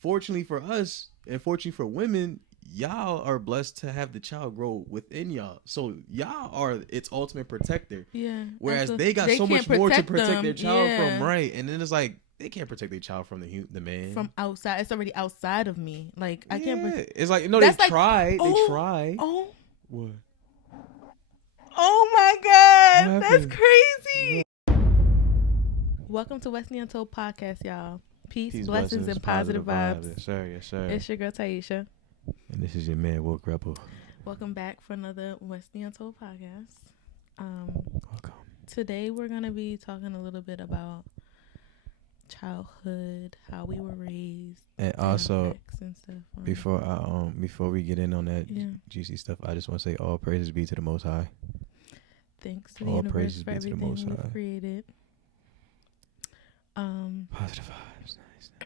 fortunately for us and fortunately for women, y'all are blessed to have the child grow within y'all. So y'all are its ultimate protector. Yeah. Whereas they got so much more to protect their child from, Yeah. right? And then it's like they can't protect their child from the man. From outside. It's already outside of me. Like I can't. It's like no, they try. They try. Oh. What? Oh my God, that's crazy. Welcome to Westney Untold podcast, y'all. Peace, blessings, and positive vibes. Yes, sir. Yes, sir. It's your girl Taesha. And this is your man, Woke Rebel. Welcome back for another Westney Untold podcast. Welcome. Today we're gonna be talking a little bit about childhood, how we were raised, and also and stuff. Before we get in on that juicy stuff, I just want to say all praises be to the Most High. Thanks to the universe for everything we've created. Positive vibes.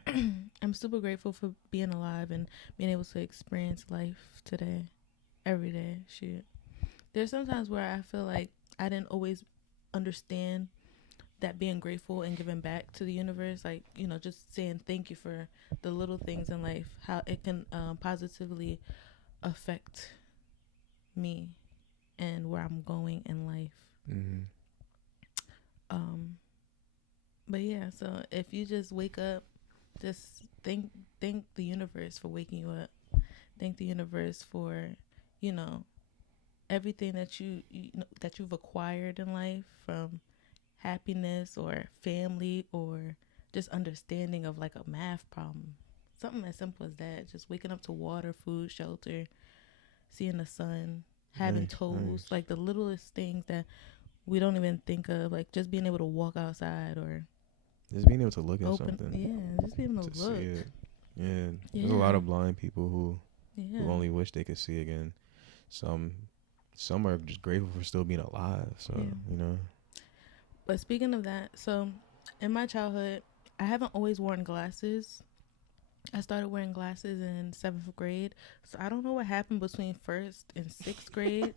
Nice. I'm super grateful for being alive and being able to experience life today, every day. Shit. There's sometimes where I feel like I didn't always understand that being grateful and giving back to the universe, like, you know, just saying thank you for the little things in life, how it can positively affect me and where I'm going in life. Mm-hmm. But yeah, so if you just wake up, just thank the universe for waking you up. Thank the universe for, you know, everything that that you've acquired in life, from happiness or family or just understanding of like a math problem. Something as simple as that. Just waking up to water, food, shelter, seeing the sun, having toes, like the littlest things that we don't even think of, like just being able to walk outside or just being able to look at something. Yeah, just being able to look. See it. Yeah. There's a lot of blind people who only wish they could see again. Some are just grateful for still being alive. So, you know. But speaking of that, so in my childhood, I haven't always worn glasses. I started wearing glasses in 7th grade. So I don't know what happened between 1st and 6th grade.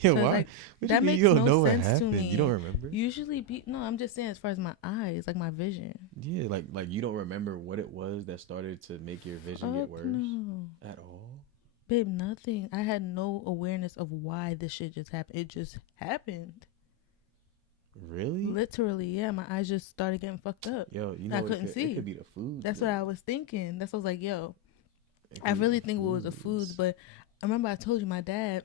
Yeah, why? Like, that makes no sense to me. You don't remember? Usually, no, I'm just saying as far as my eyes, like my vision. Yeah, like you don't remember what it was that started to make your vision get worse? No. At all? Babe, nothing. I had no awareness of why this shit just happened. It just happened. Really? Literally, yeah. My eyes just started getting fucked up. Yo, you know I couldn't see. It could be the food. That's what I was thinking. That's what I was like, yo. I really think it was the foods, but I remember I told you my dad,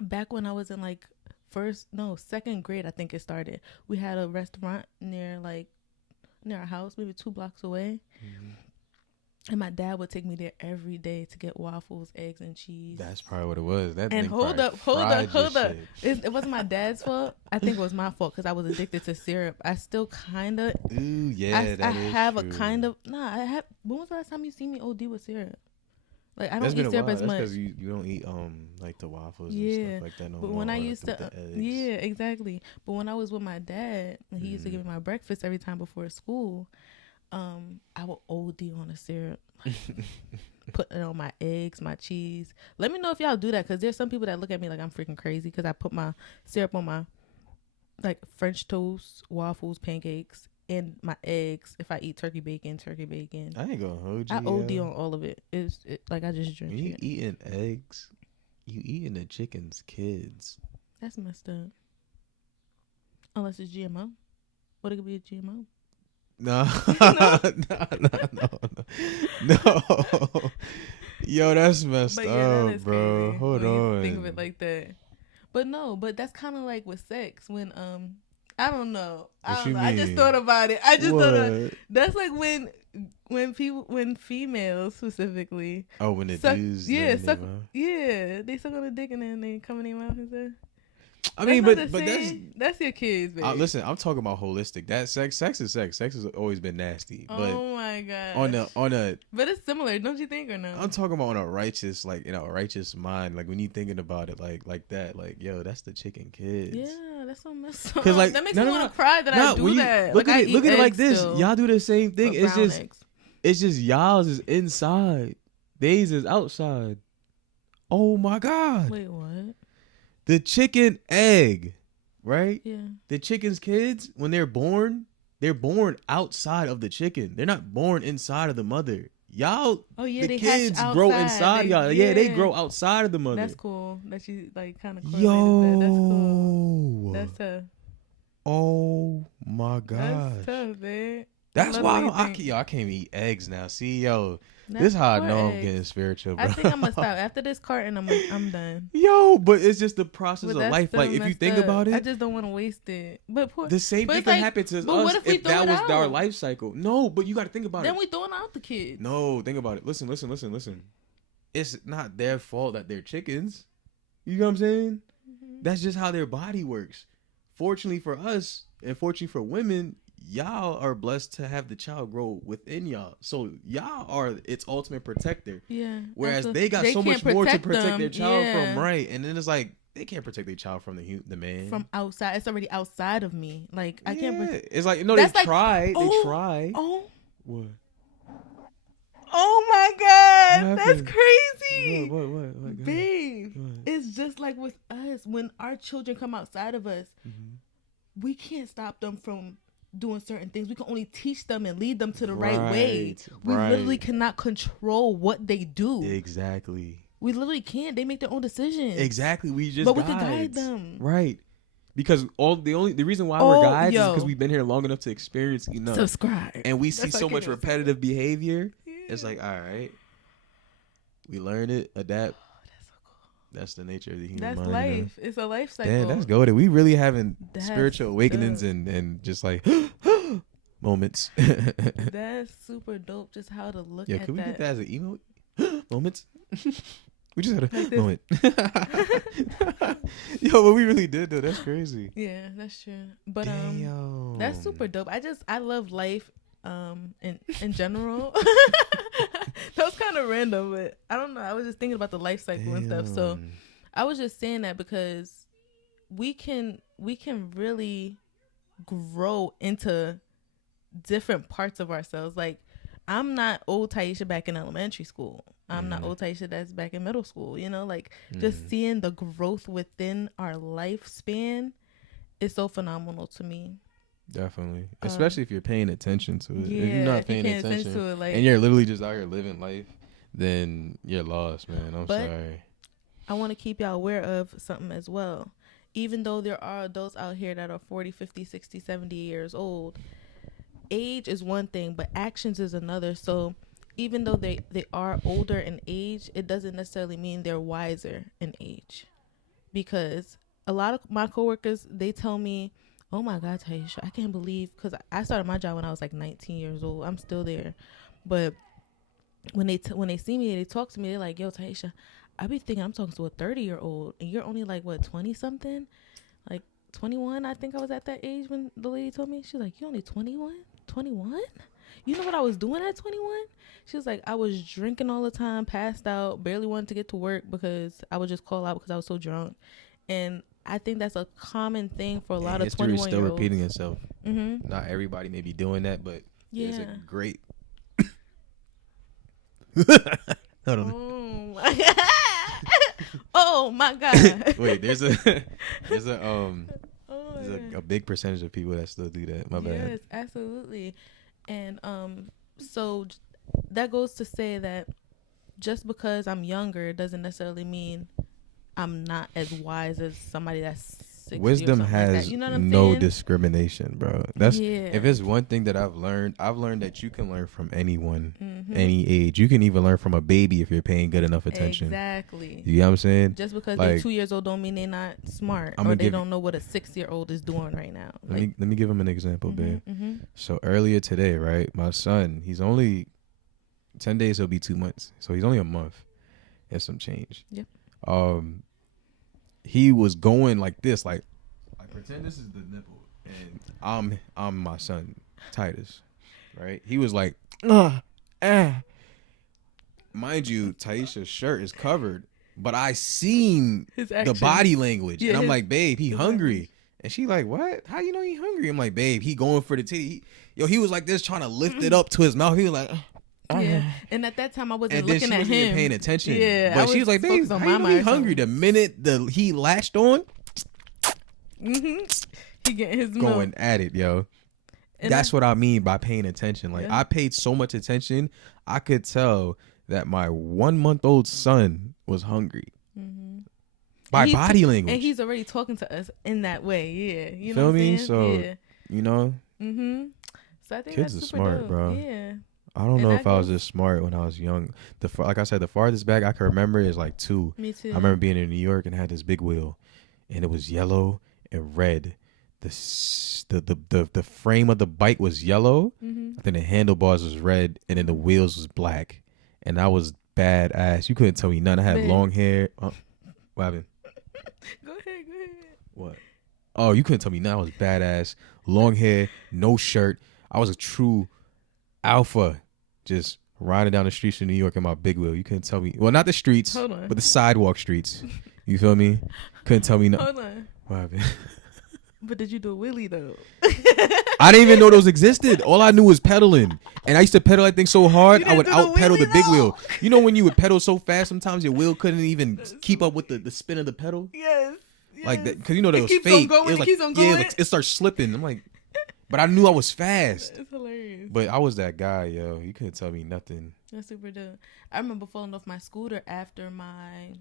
back when I was in like 2nd grade, I think it started. We had a restaurant near our house, maybe 2 blocks away. Mm-hmm. And my dad would take me there every day to get waffles, eggs, and cheese. That's probably what it was. And hold up. It wasn't my dad's fault. I think it was my fault because I was addicted to syrup. I still kind of. Ooh, yeah, I have true. a kind of. Nah, I have. When was the last time you seen me OD with syrup? Like, I don't eat syrup as much. That's because you don't eat like the waffles and stuff like that no more. But when I used to, yeah, exactly. But when I was with my dad, and he used to give me my breakfast every time before school, I would OD on the syrup, putting it on my eggs, my cheese. Let me know if y'all do that, because there's some people that look at me like I'm freaking crazy because I put my syrup on my like French toast, waffles, pancakes, and my eggs. If I eat turkey bacon. I ain't gonna hold you. I OD on all of it. It's like I just drink. You eating eggs? You eating the chicken's kids? That's messed up. Unless it's GMO. What, it could be a GMO? No. No. Yo, that's messed up, bro. Crazy. Hold on. Think of it like that. But that's kind of like with sex when I don't know. I just thought about it. That's like when females specifically. Oh, when the suck, dudes. They suck on the dick and then they come in their mouth and stuff. I mean, but that's your kids, baby. Listen, I'm talking about holistic. That sex is sex. Sex has always been nasty. But oh my god. On a. But it's similar, don't you think, or no? I'm talking about on a righteous, like in a righteous mind, like when you thinking about it, like that, like yo, that's the chicken kids. Yeah, that's so messed up. Like, that makes me want to cry that I do that. Look at it like this. Still. Y'all do the same thing. It's just y'all's is inside. Theirs is outside. Oh my god. Wait, what? The chicken egg, right? Yeah. The chicken's kids, when they're born outside of the chicken. They're not born inside of the mother. y'all, the kids grow inside y'all. Yeah, they grow outside of the mother. That's cool. That you like kind of correlated that. That's cool. That's tough. Oh my God. That's tough, man. That's why I can't eat eggs now. See, this is how I know I'm getting spiritual, bro. I think I'm gonna stop after this carton. I'm done. But it's just the process of life. Like if you think about it, I just don't want to waste it. But the same thing can happen to us if that was our life cycle. No, but you got to think about it. Then we throwing out the kids. No, think about it. Listen. It's not their fault that they're chickens. You know what I'm saying? Mm-hmm. That's just how their body works. Fortunately for us, and fortunately for women, y'all are blessed to have the child grow within y'all. So y'all are its ultimate protector. Yeah. Whereas they got so much more to protect their child from, right? And then it's like they can't protect their child from the man. From outside. It's already outside of me. Like I can't it's like they try. They try. Oh. What? Oh my God. That's crazy. What? Babe. What? It's just like with us. When our children come outside of us, we can't stop them from doing certain things. We can only teach them and lead them to the right way. We literally cannot control what they do. Exactly. We literally can't. They make their own decisions. Exactly. We can guide them. Right. Because the reason why we're guides is because we've been here long enough to experience enough. Subscribe. And we see so much repetitive behavior. Yeah. It's like, all right, we learn it, adapt. That's so cool. That's the nature of the human mind. That's life. It's a life cycle. Damn, that's goated. We really having spiritual awakenings and just like moments. That's super dope. Just how to look at that. Yeah, can we get that as an emote? Moments. We just had a like moment. Yo, but we really did though. That's crazy. Yeah, that's true. But that's super dope. I love life in general. That was kind of random, but I don't know. I was just thinking about the life cycle and stuff. So I was just saying that because we can really grow into different parts of ourselves. Like I'm not old Taesha back in elementary school. I'm not old Taesha that's back in middle school. Just seeing the growth within our lifespan is so phenomenal to me. Definitely. Especially if you're paying attention to it. Yeah, if you're not paying attention to it, and you're literally just out here living life, then you're lost, man. I'm sorry. I want to keep y'all aware of something as well. Even though there are adults out here that are 40, 50, 60, 70 years old, age is one thing, but actions is another. So even though they are older in age, it doesn't necessarily mean they're wiser in age. Because a lot of my coworkers, they tell me, oh my God, Taesha, I can't believe, because I started my job when I was like 19 years old. I'm still there. But when they see me, they talk to me, they're like, yo, Taesha, I be thinking I'm talking to a 30-year-old, and you're only like, what, 20-something? Like 21, I think I was at that age when the lady told me. She's like, you only 21? 21? You know what I was doing at 21? She was like, I was drinking all the time, passed out, barely wanted to get to work because I would just call out because I was so drunk. And I think that's a common thing for a lot of 21-year-olds. History is still repeating itself. Mm-hmm. Not everybody may be doing that, but there's a great... Hold on. Oh my God. Wait, there's a big percentage of people that still do that. My bad. Yes, absolutely. And so that goes to say that just because I'm younger doesn't necessarily mean I'm not as wise as somebody that's 60. Wisdom has like that. You know what I'm no saying? Discrimination, bro. If it's one thing that I've learned that you can learn from anyone, any age. You can even learn from a baby if you're paying good enough attention. Exactly. You know what I'm saying? Just because they're 2 years old don't mean they're not smart, or they don't know what a 6-year-old is doing right now. Let me give him an example, babe. Mm-hmm. So earlier today, right, my son, he's only 10 days, he'll be 2 months. So he's only a month and some change. Yep. He was going like this, like pretend this is the nipple, and I'm my son Titus, right? He was like, mind you, Taisha's shirt is covered, but I seen the body language, and I'm like, babe, he hungry, and she like, what? How you know he hungry? I'm like, babe, he going for the titty. He was like this, trying to lift it up to his mouth. He was like. Yeah, and at that time I wasn't looking at him, even paying attention. Yeah, but she was like, "Babe, how you know he hungry?" The minute he latched on, he getting his going at it, yo. And that's what I mean by paying attention. Like Yeah. I paid so much attention, I could tell that my 1-month-old son was hungry by he's body and language. he's already talking to us in that way. Yeah, you know Feel what I'm me? saying? So Yeah. you know, So I think kids that's are super smart, dope. bro. Yeah. I don't And know that if I was goes- this smart when I was young. Like I said, the farthest back I can remember is like 2. Me too. I remember being in New York and had this big wheel, and it was yellow and red. The frame of the bike was yellow. I think the handlebars was red, and then the wheels was black. And I was badass. You couldn't tell me nothing. I had Man. long hair. What happened? Go ahead. What? Oh, you couldn't tell me nothing. I was badass. Long hair, no shirt. I was a true alpha, just riding down the streets of New York in my big wheel. You couldn't tell me. Well, not the streets, Hold on. but the sidewalk streets. You feel me? Couldn't tell me nothing. Hold on. What happened? But did you do a wheelie though? I didn't even know those existed. All I knew was pedaling, and I used to pedal that thing so hard You I would didn't do the out pedal the wheelie, big though? wheel. You know when you would pedal so fast, sometimes your wheel couldn't even keep up with the spin of the pedal. Yes. Like that, because you know that It was keeps on fake. going, It was it like, keeps on yeah, going. like, it starts slipping. I'm like, but I knew I was fast. It's hilarious. But I was that guy, yo. You couldn't tell me nothing. That's super dope. I remember falling off my scooter after my,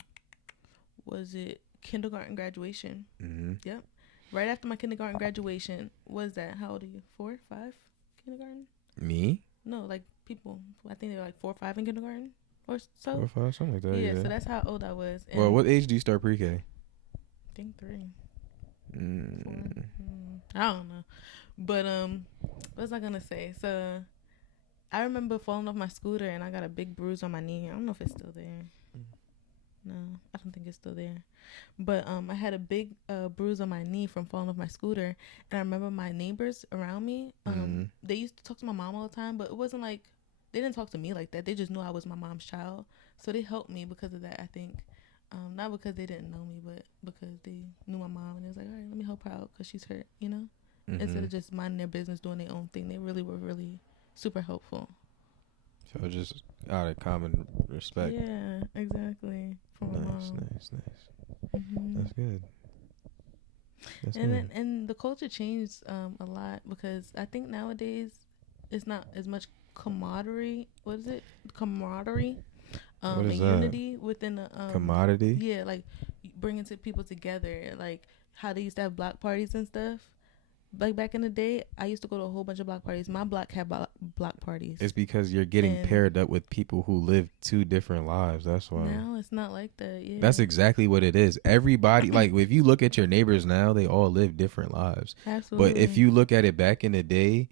kindergarten graduation. Mm-hmm. Yep. Right after my kindergarten graduation. Was that? How old are you? 4, 5? Kindergarten? Me? No, like people. I think they were like 4 or 5 in kindergarten or so. 4 or 5, something like that. Yeah, Yeah. so that's how old I was. And Well, what age do you start pre-K? I think 3. 4. Mm. I don't know. But what was I gonna say? So I remember falling off my scooter and I got a big bruise on my knee. I don't know if it's still there. No, I don't think it's still there. But I had a big bruise on my knee from falling off my scooter. And I remember my neighbors around me, they used to talk to my mom all the time, but it wasn't like, they didn't talk to me like that. They just knew I was my mom's child. So they helped me because of that, I think. Not because they didn't know me, but because they knew my mom. And it was like, all right, let me help her out because she's hurt, you know? Mm-hmm. Instead of just minding their business, doing their own thing. They really were really super helpful. So just out of common respect. Yeah, exactly. From my Nice. mom. Mm-hmm. That's good. That's And good. then the culture changed a lot because I think nowadays it's not as much camaraderie. What is it? Camaraderie. What is and that? unity within the Commodity? Yeah, like bringing people together, like how they used to have block parties and stuff. Like back in the day, I used to go to a whole bunch of block parties. My block had block parties. It's because you're getting And- paired up with people who live 2 different lives. That's why. Now it's not like that. Yeah, That's exactly what it is. Everybody, like, if you look at your neighbors now, they all live different lives. absolutely. But if you look at it back in the day,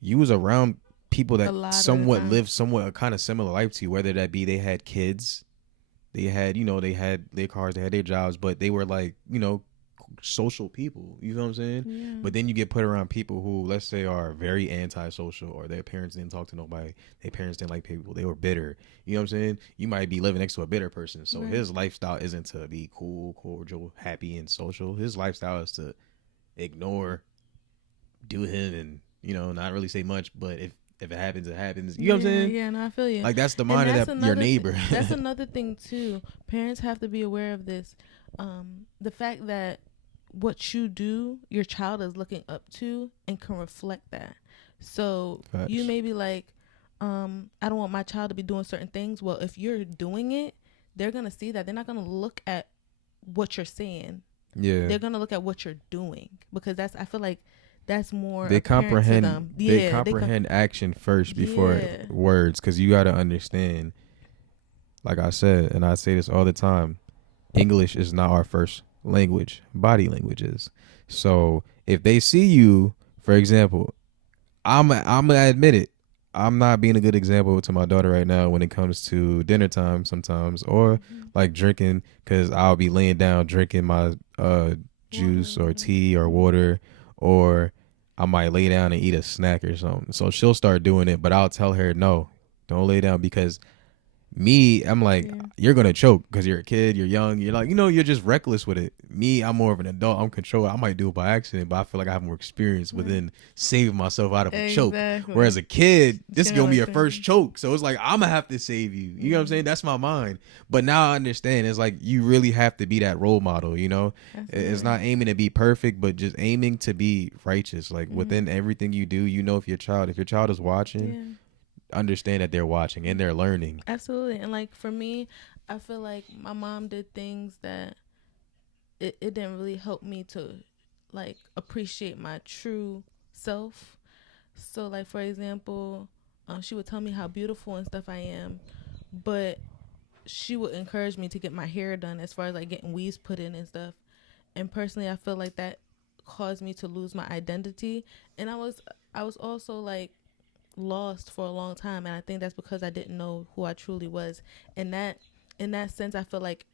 you was around people A lot that of the somewhat time. lived somewhat a kind of similar life to you, whether that be they had kids, they had, they had their cars, they had their jobs, but they were like, social people. You know what I'm saying? yeah. But then you get put around people who, let's say, are very antisocial, or their parents didn't talk to nobody. Their parents didn't like people. They were bitter. You know what I'm saying? You might be living next to a bitter person. So Right. his lifestyle isn't to be cool, cordial, happy, and social. His lifestyle is to ignore, do him, and, not really say much. But if it happens, it happens. You know what I'm saying? Yeah, no, I feel you. Like, that's the And mind that's of your another neighbor. That's another thing too. Parents have to be aware of this. The fact that what you do, your child is looking up to and can reflect that. So Facts. you may be like, I don't want my child to be doing certain things. Well, if you're doing it, they're gonna see that. They're not gonna look at what you're saying. Yeah. They're gonna look at what you're doing, because I feel like that's more They apparent to comprehend. them. They Yeah, comprehend action first before Yeah. words, because you got to understand. Like I said, and I say this all the time, English is not our first language. Body language is. So if they see you, for example, I'm gonna admit it. I'm not being a good example to my daughter right now when it comes to dinner time sometimes, or like drinking, because I'll be laying down drinking my juice or tea or water, or I might lay down and eat a snack or something. So she'll start doing it, but I'll tell her, no, don't lay down, because Me, I'm like, Yeah. you're gonna choke because you're a kid, you're young, you're like, you're just reckless with it. Me, I'm more of an adult. I'm controlled. I might do it by accident, but I feel like I have more experience within saving myself out of a choke. Exactly. Whereas a kid, this is You know gonna be what your I'm first saying? choke, so it's like I'm gonna have to save you. You know what I'm saying? That's my mind. But now I understand. It's like you really have to be that role model. It's not Absolutely. aiming to be perfect, but just aiming to be righteous. Like within everything you do, if your child is watching, Yeah. understand that they're watching and they're learning. Absolutely. And like for me, I feel like my mom did things that it didn't really help me to like appreciate my true self. So like for example, she would tell me how beautiful and stuff I am, but she would encourage me to get my hair done as far as like getting weaves put in and stuff. And personally, I feel like that caused me to lose my identity. And I was also like lost for a long time, and I think that's because I didn't know who I truly was. And that in that sense, I feel like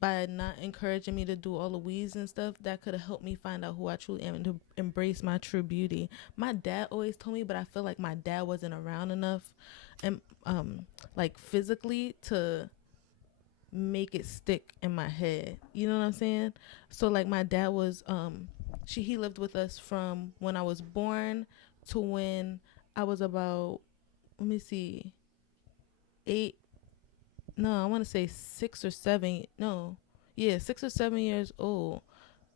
by not encouraging me to do all the weaves and stuff, that could have helped me find out who I truly am and to embrace my true beauty. My dad always told me, but I feel like my dad wasn't around enough and like physically to make it stick in my head. You know what I'm saying? So like my dad was he lived with us from when I was born to when I was about, let me see, 8, no, I want to say 6 or 7, no, yeah, 6 or 7 years old.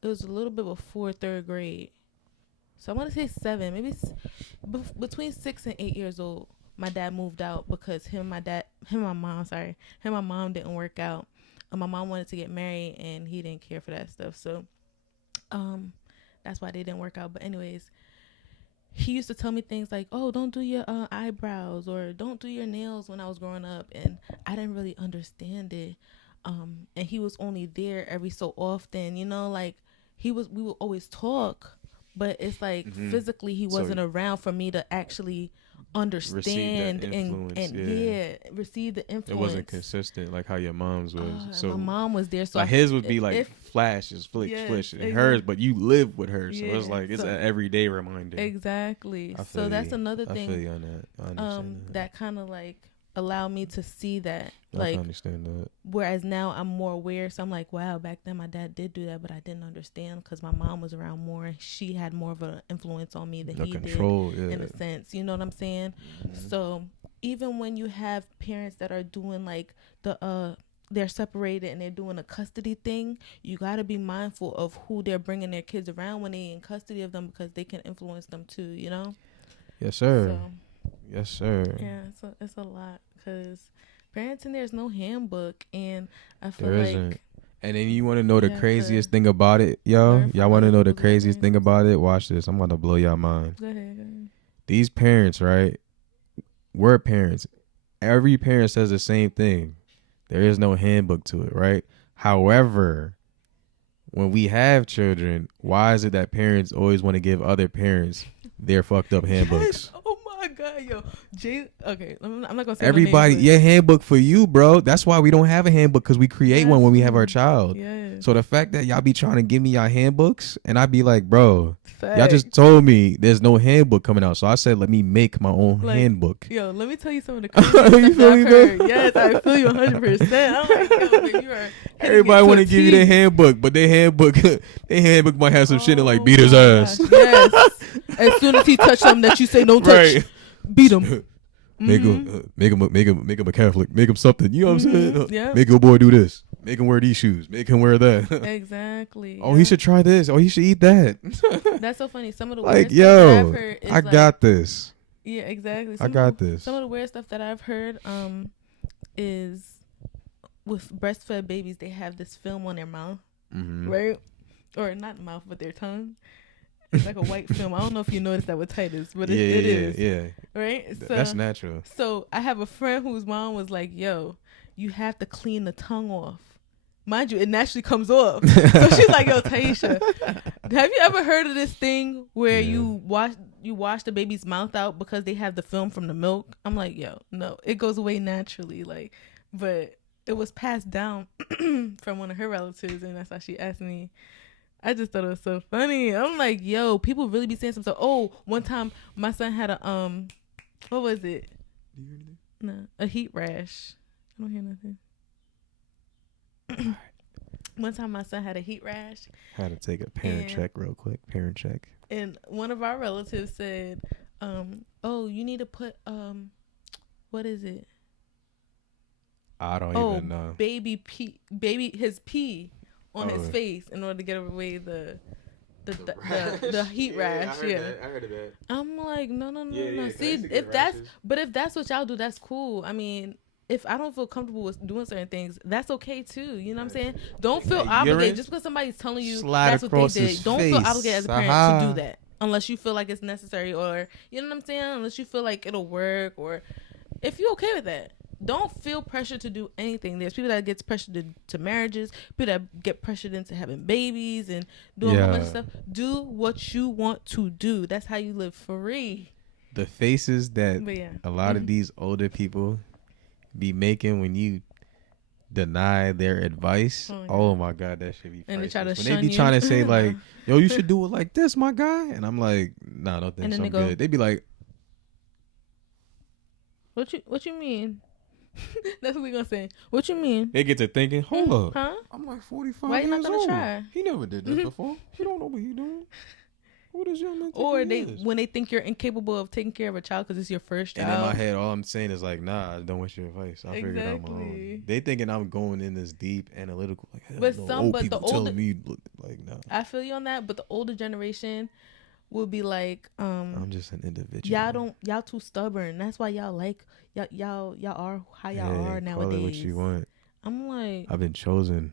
It was a little bit before 3rd grade. So I want to say 7, maybe between 6 and 8 years old. My dad moved out because him and my mom didn't work out. My mom wanted to get married and he didn't care for that stuff. So that's why they didn't work out. But anyways, he used to tell me things like, "Oh, don't do your eyebrows or don't do your nails" when I was growing up, and I didn't really understand it. And he was only there every so often, like we would always talk, but it's like physically he So wasn't around for me to actually receive that understand influence. and Yeah. receive the It wasn't influence. consistent like how your mom's was. And So my mom was there, so like his would be like if flashes, flicks, yes, flish, and hers, but you live with her, so it's yeah, like it's so an everyday reminder. exactly. I So feel that's you. another I feel thing you on that. I understand that. that kind of like allowed me to see that, I like, can understand that. whereas now I'm more aware. So I'm like, wow, back then my dad did do that, but I didn't understand because my mom was around more and she had more of an influence on me than No he control, did, in a sense. You know what I'm saying? So even when you have parents that are doing like they're separated and they're doing a custody thing, you got to be mindful of who they're bringing their kids around when they're in custody of them, because they can influence them too. Yes, sir. So Yes, sir. yeah, it's a lot because parenting, there's no handbook, and I feel There like isn't. And then you want to know the you have to craziest thing about it, y'all? learn Y'all from want to other know the people's craziest thing experiences. about it? Watch this. I'm going to blow y'all mind. Go ahead. These parents, right? We're parents. Every parent says the same thing. There is no handbook to it, right? However, when we have children, why is it that parents always want to give other parents their fucked up handbooks? Yes. Oh my God, yo, Okay, I'm not gonna say Everybody, no your names, handbook for you, bro. That's why we don't have a handbook, because we create one when we have our child. Yes. So the fact that y'all be trying to give me y'all handbooks, and I be like, bro, y'all just Facts. told me there's no handbook coming out. So I said, let me make my own Like, handbook. yo, let me tell you some of the craziest You stuff feel that I've me, bro? heard. Yes, I feel you 100%. I'm like, yo, man, you are. Everybody want to give you their handbook, but their handbook, might have some shit in like beat his ass. Yes. As soon as he touch something that you say don't touch, Right. beat him. Make him a Catholic. Make him something. You know what I'm saying? Yeah. Make your boy do this. Make him wear these shoes. Make him wear that. Exactly. Oh, he should try this. Oh, he should eat that. That's so funny. Some of the Like, weird stuff that I've yo, heard is I got this. Yeah, exactly. I got this. Some of the weird stuff that I've heard is with breastfed babies, they have this film on their mouth, right? Or not mouth, but their tongue. It's like a white film. I don't know if you noticed that with Titus, but it is. Yeah. Right? So That's natural. So I have a friend whose mom was like, yo, you have to clean the tongue off. Mind you, it naturally comes off. So she's like, yo, Taesha, have you ever heard of this thing where you wash the baby's mouth out because they have the film from the milk? I'm like, yo, no, it goes away naturally. Like, but it was passed down from one of her relatives, and that's how she asked me. I just thought it was so funny. I'm like, yo, people really be saying something. Oh, one time my son had a what was it? No, a heat rash. I don't hear nothing. One time my son had a heat rash. Had to take a parent check real quick. Parent check. And one of our relatives said, oh, you need to put, what is it? I don't even know. His pee on his face in order to get away the heat rash. I heard of that. I'm like, no. Yeah, See, if that's what y'all do, that's cool. I mean, if I don't feel comfortable with doing certain things, that's okay too. You know what I'm saying? Don't feel obligated just because somebody's telling you that's what they did. Don't feel obligated as a parent to do that unless you feel like it's necessary, or you know what I'm saying? Unless you feel like it'll work, or if you're okay with that. Don't feel pressure to do anything. There's people that get pressured to marriages, people that get pressured into having babies and doing a whole bunch of stuff. Do what you want to do. That's how you live free. The faces that a lot of these older people be making when you deny their advice. Oh my God, that should be priceless. And they try to when they be trying to say like, yo, you should do it like this, my guy. And I'm like, nah, I don't think so. I'm good. They be like, what you mean? That's what we gonna say. What you mean? They get to thinking, hold up. Huh? I'm like 45 Why you not years gonna old. try? He never did this before. He don't know what he doing. What is your mental? Or when they think you're incapable of taking care of a child because it's your first child. And in my head, all I'm saying is like, nah, I don't want your advice. I figured out my own. They thinking I'm going in this deep analytical. Like, but no, some, but people the older, telling me like, nah. I feel you on that. But the older generation will be like, I'm just an individual. Y'all too stubborn. That's why y'all like y'all are how y'all are nowadays. Call it what you want. I'm like, I've been chosen.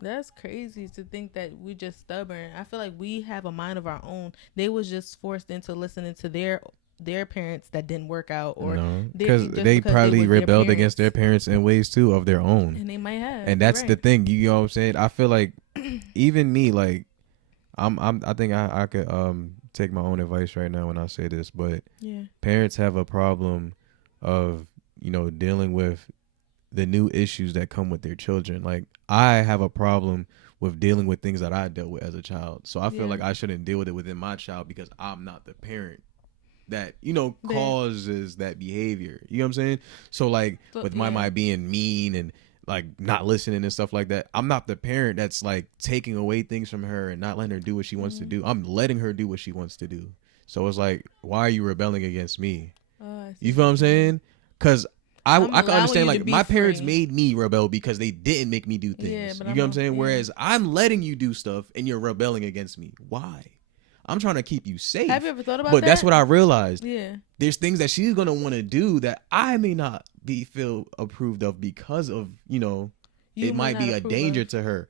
That's crazy to think that we're just stubborn. I feel like we have a mind of our own. They was just forced into listening to their parents that didn't work out, or because they probably rebelled against their parents in ways too of their own, and they might have. And that's the thing. You know what I'm saying? I feel like even me, like I think I could take my own advice right now when I say this, but parents have a problem of dealing with the new issues that come with their children. Like I have a problem with dealing with things that I dealt with as a child, so I feel like I shouldn't deal with it within my child because I'm not the parent that causes that behavior. You know what I'm saying? So like with my being mean and like not listening and stuff like that, I'm not the parent that's like taking away things from her and not letting her do what she wants to do. I'm letting her do what she wants to do. So it's like, why are you rebelling against me? You feel what I'm saying? Because I can understand, like, my parents made me rebel because they didn't make me do things. You know what I'm saying? Whereas I'm letting you do stuff and you're rebelling against me. Why? I'm trying to keep you safe. Have you ever thought about that? But that's what I realized. Yeah. There's things that she's going to want to do that I may not feel approved of because of, it might be a danger to her.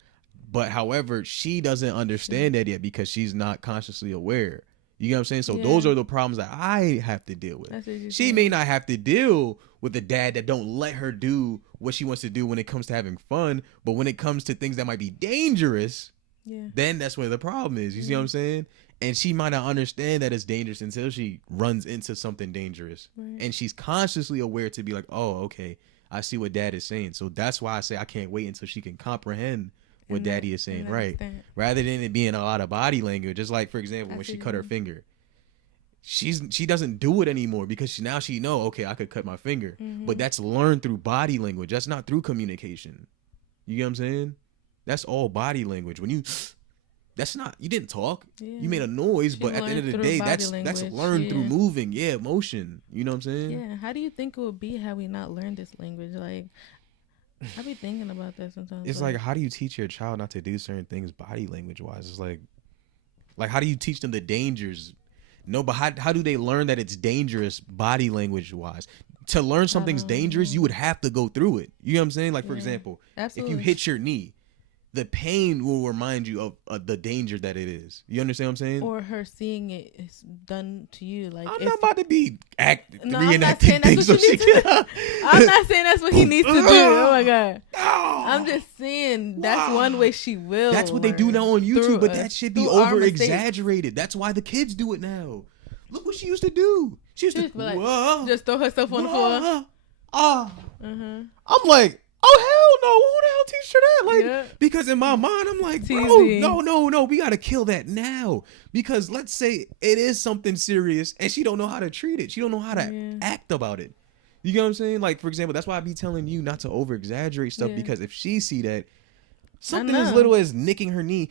But however, she doesn't understand that yet because she's not consciously aware. You know what I'm saying? So those are the problems that I have to deal with. She may not have to deal with a dad that don't let her do what she wants to do when it comes to having fun. But when it comes to things that might be dangerous, then that's where the problem is. You see what I'm saying? And she might not understand that it's dangerous until she runs into something dangerous. Right. And she's consciously aware to be like, oh, okay, I see what dad is saying. So that's why I say I can't wait until she can comprehend what daddy is saying, right? Rather than it being a lot of body language. Just like, for example, when she cut her finger. She doesn't do it anymore because she know, okay, I could cut my finger. Mm-hmm. But that's learned through body language. That's not through communication. You get what I'm saying? That's all body language. When you didn't talk. Yeah. You made a noise, but at the end of the day, that's learned through moving. Yeah, motion. You know what I'm saying? Yeah. How do you think it would be had we not learned this language? Like, I be thinking about that sometimes. It's like, how do you teach your child not to do certain things body language wise? It's like how do you teach them the dangers? No, but how do they learn that it's dangerous body language wise? To learn something's dangerous, you would have to go through it. You know what I'm saying? Like, for example, if you hit your knee, the pain will remind you of the danger that it is. You understand what I'm saying? Or her seeing it is done to you. Like, I'm not about to be reenacting things. So I'm not saying that's what he needs to do. Oh my God. I'm just saying that's one way she will. That's what they do now on YouTube, but that should be over exaggerated. That's why the kids do it now. Look what she used to do. She used to just throw herself on the floor. I'm like, oh hell no, who the hell teach her that? Like, because in my mind I'm like, bro, no, we gotta kill that now. Because let's say it is something serious and she don't know how to treat it. She don't know how to act about it. You get what I'm saying? Like, for example, that's why I be telling you not to over exaggerate stuff, Yeah. because if she see that something know. as little as nicking her knee,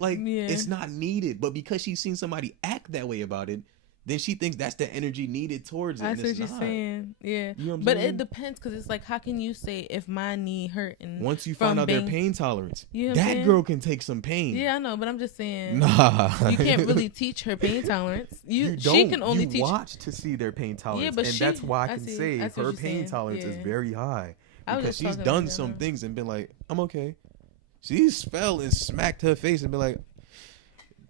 like Yeah. it's not needed, but because she's seen somebody act that way about it, then she thinks that's the energy needed towards it. I and see what it's you're not. saying. Yeah. You know what I'm But saying? it depends, because it's like, how can you say if my knee hurting? Once you from find out their being- pain tolerance, You know what I'm that saying? girl can take some pain. Yeah, I know, but I'm just saying. Nah, You can't really teach her pain tolerance. You She don't. can only you teach. watch to see their pain tolerance, but and she- that's why I I can see- say I see what her you're pain saying. tolerance is Yeah. very high, I was because just she's talking done about some that. things and been like, I'm okay. She's fell and smacked her face and been like,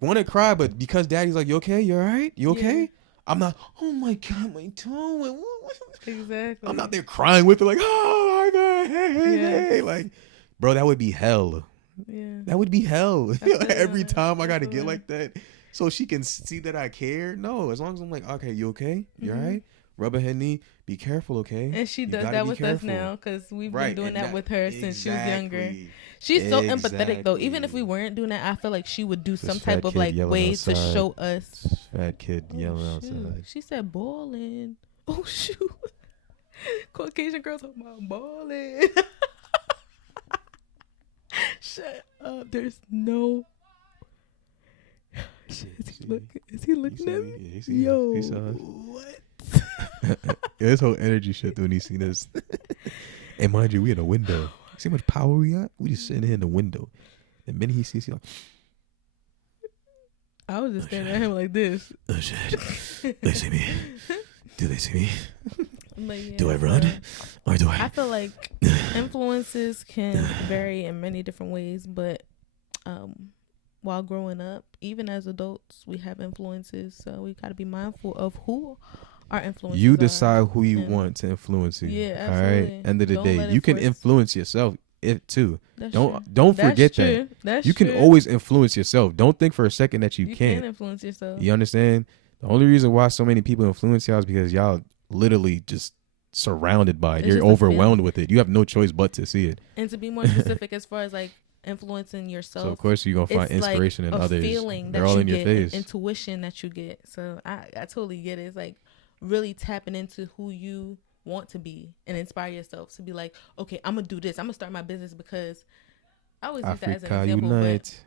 want to cry, but because daddy's like, you okay? You all right? You okay? Yeah. I'm not. Oh my god, my toe. Exactly. I'm not there crying with her like, oh my god, hey, Yes. hey. Like, bro, that would be hell. Yeah. That would be hell. feel you Every on that. time I I gotta feel get that. like that, so she can see that I care. No, as long as I'm like, okay, you okay? You Mhm. alright? Rub her knee. Be careful, okay? And she You does gotta that be with careful. us now, because we've Right, been doing and that with her since she was younger. Exactly. She's so empathetic, though. Even if Exactly. we weren't doing that, I feel like she would do This some fat type of kid like yelling way to outside. show us. Fat kid Oh, yelling shoot. outside. She said balling. Oh shoot. Caucasian girls talking about balling. Shut up. There's no. Is he looking at me? Yeah, he see Yo. us. He saw us. What? This whole energy shit when he seen us. And mind you, we in a window. See how much power we got? We just sitting here in the window. The minute he sees, he like, I was just staring at him like this. oh shit. They see me. Do they see me? But yeah, Do I run? Or do I I? feel like influences can vary in many different ways, but while growing up, even as adults, we have influences, so we got to be mindful of who our influences You are. decide who you And- want to influence you. Yeah, All right. absolutely. End of the Don't day, let you it can force- influence yourself. It too. That's Don't true. don't That's forget true. that. That's You can true. always influence yourself. Don't think for a second that you can can't. influence yourself. You understand? The only reason why so many people influence y'all is because y'all literally just surrounded by it. It's You're just a overwhelmed feeling. with it. You have no choice but to see it. And to be more specific, as far as like influencing yourself, So of course you're gonna find it's inspiration like in a others. feeling They're that all you in your get, face. intuition that you get. So I totally get it. It's like really tapping into who you want to be and inspire yourself to be like, okay, I'm gonna do this. I'm gonna start my business because I always use that as an Africa example. unite.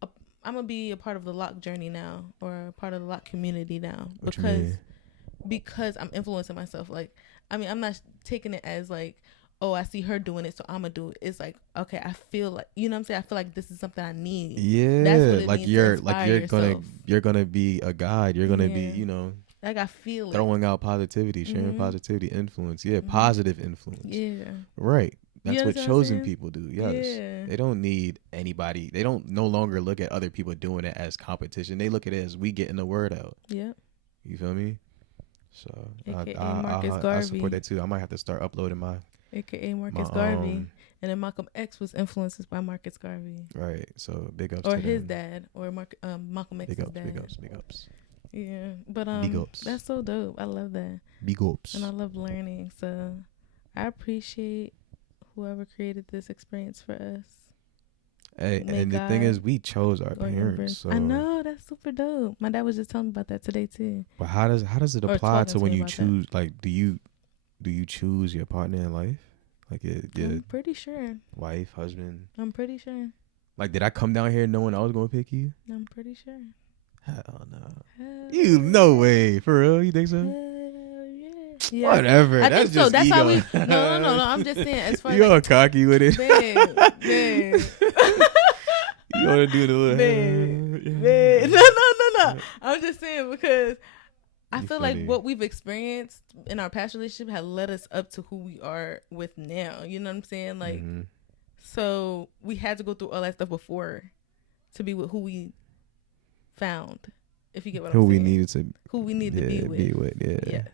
But I'm gonna be a part of the lock journey now, or a part of the lock community now, What you mean? because I'm influencing myself. Like, I mean, I'm not taking it as like, oh, I see her doing it, so I'm gonna do it. It's like, okay, I feel like, you know what I'm saying? I feel like this is something I need. Yeah, That's what it like means to you're inspire yourself. you're gonna be a guide. You're gonna be, Yeah. you know, Like, I feel it. throwing out positivity, sharing Mhm. positivity, influence. Yeah, Mhm. positive influence. Yeah. Right. That's what understand what I'm chosen saying? people do. Yes. Yeah. They don't need anybody. They don't no longer look at other people doing it as competition. They look at it as we getting the word out. Yep. You feel me? So AKA I Marcus support Garvey. that too. I might have to start uploading my AKA Marcus my, Garvey. And then Malcolm X was influenced by Marcus Garvey. right. So big ups Or to his them. dad. Or Malcolm X's Big ups, dad. big ups, big ups. Yeah. But Big ups. that's so dope. I love that. Big ups. And I love learning. So I appreciate whoever created this experience for us. Hey, May and the thing God is, we chose our or parents. embrace- So, I know, that's super dope. My dad was just telling me about that today too. but how does it Or apply talking to to when me you about that. choose? Like, do you choose your partner in life? Like your I'm pretty sure. wife, husband? I'm pretty sure. Like, did I come down here knowing I was gonna pick you? I'm pretty sure. Hell no. Hell You no way. For real? You think so? Hell yeah. Yeah. Whatever. I That's think so. just That's ego. how we. No. I'm just saying, as far as You all like, cocky with it. babe. You want to do the little. Babe. No. I'm just saying because I You feel funny. like what we've experienced in our past relationship had led us up to who we are with now. You know what I'm saying? Like, Mhm. so we had to go through all that stuff before to be with who we found. If you get what Who I'm we saying. needed to. Who we need to yeah, be with. Yeah. Yes.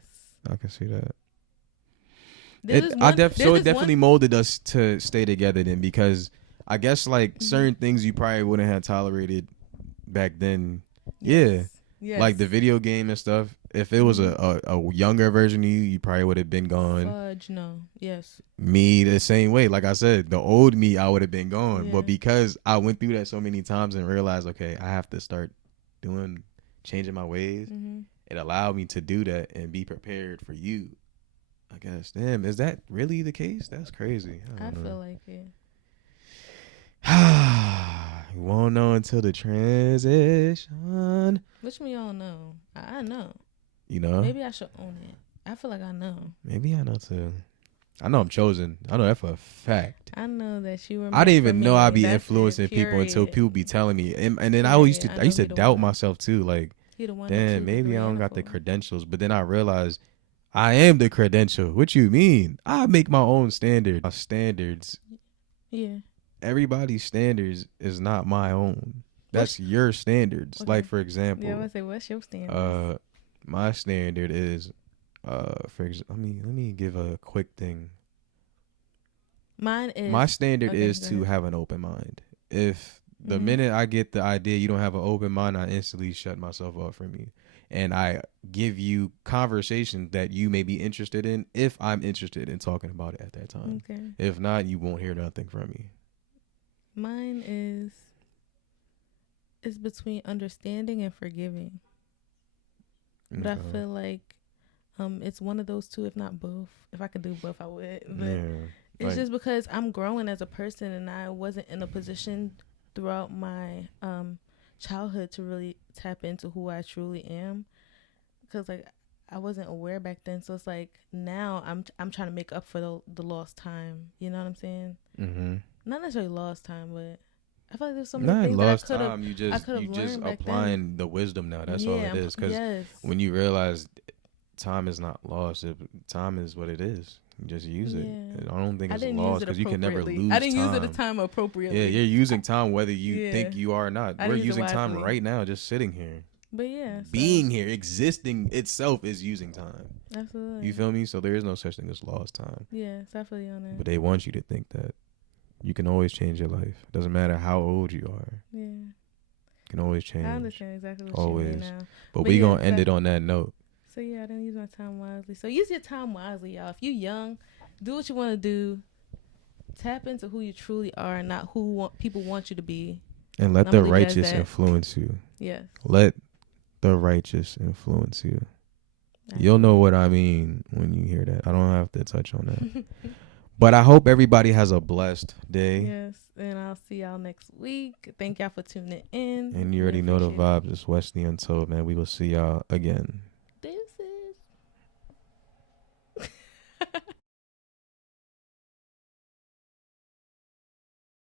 I can see that. There's this one- there's So it this definitely one- molded us to stay together then, because I guess like Mm-hmm. certain things you probably wouldn't have tolerated back then. Yes. Like the video game and stuff. If it was a younger version of you, you probably would have been gone. Fudge, no. Yes. Me the same way. Like I said, the old me, I would have been gone. Yeah. But because I went through that so many times and realized, okay, I have to start changing my ways, Mm-hmm. it allowed me to do that and be prepared for you. I guess. Damn, is that really the case? That's crazy. I I don't feel know. like it. We won't know until the transition. Which we all know. I know. You know? Maybe I should own it. I feel like I know. Maybe I know too. I know I'm chosen. I know that for a fact. I know that you were. I didn't even know I'd be That's influencing it, people until period. people be telling me. And then I Period. used to I know I used to he the doubt one. myself too. Like, He the one. damn, The two, the maybe three, I don't and the got the four. credentials. But then I realized I am the credential. What you mean? I make my own standard. My standards. Yeah. Everybody's standards is not my own. That's your standards. Okay. Like, for example, Yeah, I was say, what's your standard? my standard is let me give a quick thing. Mine is My standard okay, is go to ahead. have an open mind. If the Mhm. minute I get the idea you don't have an open mind, I instantly shut myself off from you. And I give you conversations that you may be interested in if I'm interested in talking about it at that time. Okay. If not, you won't hear nothing from me. Mine is between understanding and forgiving. But I feel like it's one of those two, if not both. If I could do both, I would. But it's like, just because I'm growing as a person, and I wasn't in a position throughout my childhood to really tap into who I truly am. Because like I wasn't aware back then, so it's like now I'm trying to make up for the lost time. You know what I'm saying? mm-hmm. Not necessarily lost time, but I feel like there's so many Not things lost that I could have. time. You I just could have learned back applying the wisdom now. That's all it is. Because yes. when you realize time is not lost, time is what it is. You just use it. And I don't think it's lost because you can never lose time. I didn't use it at the time appropriately. Yeah, you're using time whether you think you are or not. I We're didn't use it using time wisely. right now, just sitting here. But yeah, being here, existing itself is using time. Absolutely. You feel me? So there is no such thing as lost time. Yeah, so I feel you on that. But they want you to think that you can always change your life. Doesn't matter how old you are. Yeah. You can always change. I understand exactly what always. you mean now. But we gonna end it on that note. So yeah, I didn't use my time wisely. So use your time wisely, y'all. If you young, do what you want to do. Tap into who you truly are, and not who people want you to be. And let the righteous influence you. Yes. Let the righteous influence you. You'll know what I mean when you hear that. I don't have to touch on that. But I hope everybody has a blessed day. Yes, and I'll see y'all next week. Thank y'all for tuning in. And you already know the vibes. It's Westney Untold, man. We will see y'all again.